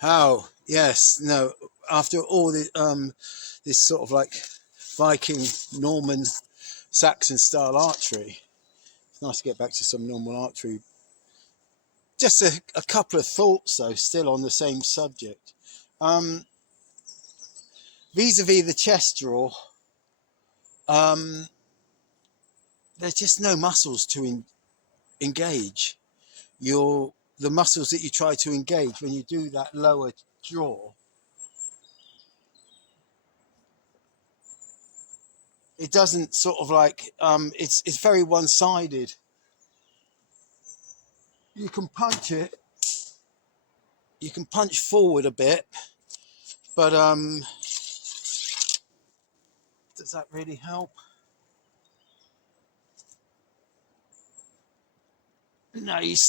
How? Yes. No. After all the this sort of like Viking, Norman, Saxon style archery, it's nice to get back to some normal archery. Just a couple of thoughts though, still on the same subject. Um, Vis-a-vis the chest draw, um, there's just no muscles to engage. The muscles that you try to engage when you do that lower draw, it doesn't sort of like it's very one-sided. You can punch it, you can punch forward a bit, but does that really help? No, it's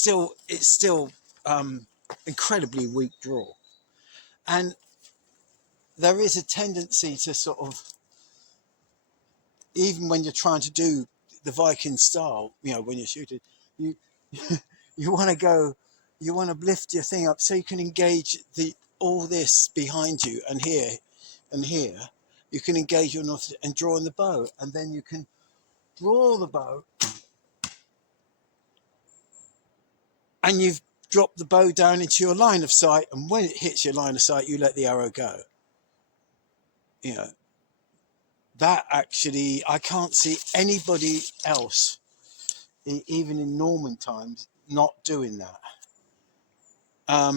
still incredibly weak draw, and there is a tendency to sort of, even when you're trying to do the Viking style, when you're shooting, you you want to go, you want to lift your thing up so you can engage all this behind you, and here and here you can engage your north and draw in the bow, and then you can draw the bow, and you've dropped the bow down into your line of sight, and when it hits your line of sight, you let the arrow go. That actually, I can't see anybody else, even in Norman times, not doing that. I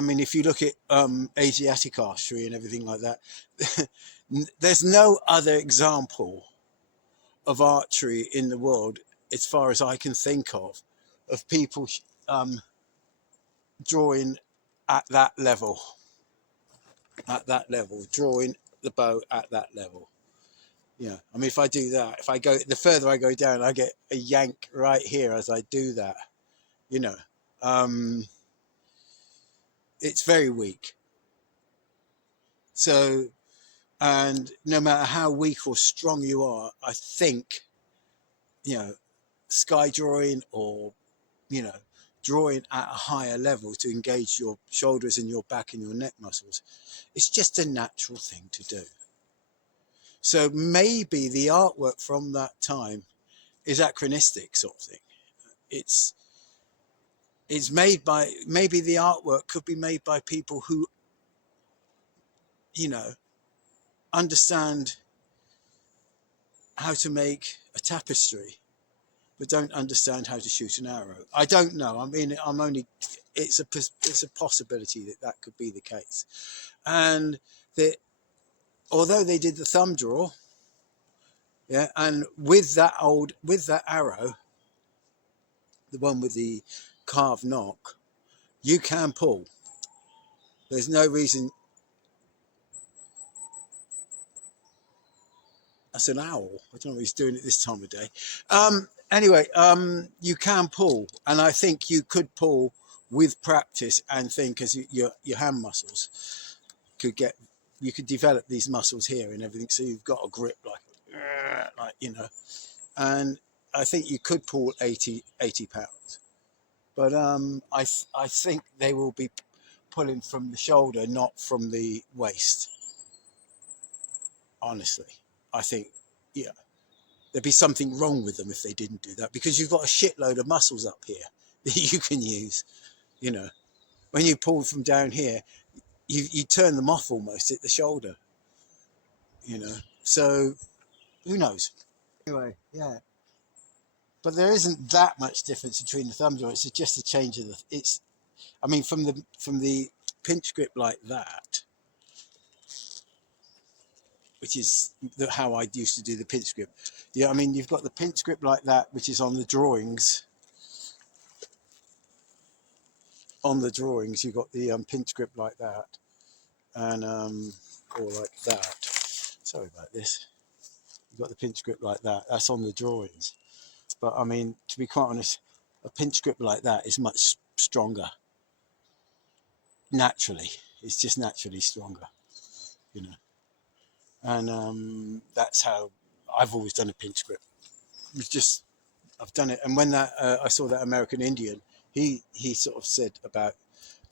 mean, if you look at Asiatic archery and everything like that, there's no other example of archery in the world, as far as I can think of people drawing at that level, drawing the bow at that level. I mean, if I do that, the further I go down, I get a yank right here as I do that. It's very weak. So, and no matter how weak or strong you are, I think, sky drawing or, drawing at a higher level to engage your shoulders and your back and your neck muscles, it's just a natural thing to do. So maybe the artwork from that time is anachronistic, sort of thing. It's made by, maybe the artwork could be made by people who, understand how to make a tapestry, but don't understand how to shoot an arrow. I don't know. I mean, it's a possibility that could be the case. And that, although they did the thumb draw, and with that arrow, the one with the carved knock, you can pull. There's no reason. That's an owl. I don't know if he's doing it this time of day. Anyway, you can pull, and I think you could pull with practice, and think as your hand muscles you could develop these muscles here and everything, so you've got a grip like and I think you could pull 80 pounds, but I think they will be pulling from the shoulder, not from the waist. Honestly, I think, there'd be something wrong with them if they didn't do that, because you've got a shitload of muscles up here that you can use. When you pull from down here, you turn them off almost at the shoulder. So who knows? Anyway, yeah. But there isn't that much difference between the thumb draw. It's just a change of I mean, from the pinch grip like that, which is how I used to do the pinch grip. I mean, you've got the pinch grip like that, which is on the drawings. On the drawings, you've got the pinch grip like that, and or like that. Sorry about this. You've got the pinch grip like that. That's on the drawings. But I mean, to be quite honest, a pinch grip like that is much stronger. Naturally, it's just naturally stronger, and that's how I've always done a pinch grip. I've done it. And when I saw that American Indian, he sort of said about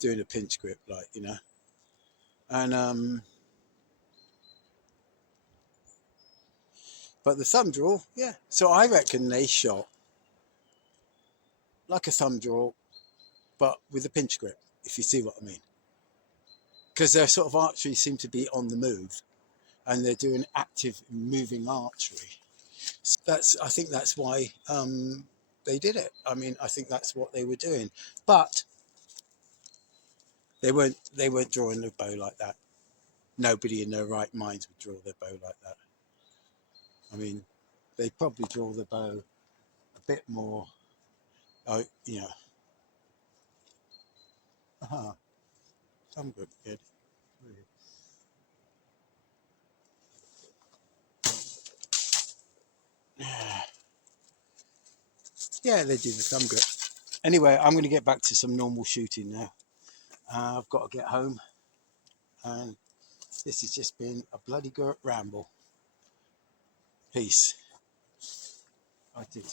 doing a pinch grip, like, you know, and but the thumb draw, yeah. So I reckon they shot like a thumb draw, but with a pinch grip, if you see what I mean. Because their sort of archery seem to be on the move, and they're doing active moving archery. So I think that's why they did it. I mean, I think that's what they were doing, but they weren't drawing the bow like that. Nobody in their right minds would draw their bow like that. I mean, they probably draw the bow a bit more, you know. Thumb grip, good. Yeah, they do the thumb grip. Anyway, I'm going to get back to some normal shooting now. I've got to get home, and this has just been a bloody good ramble. Peace. I did.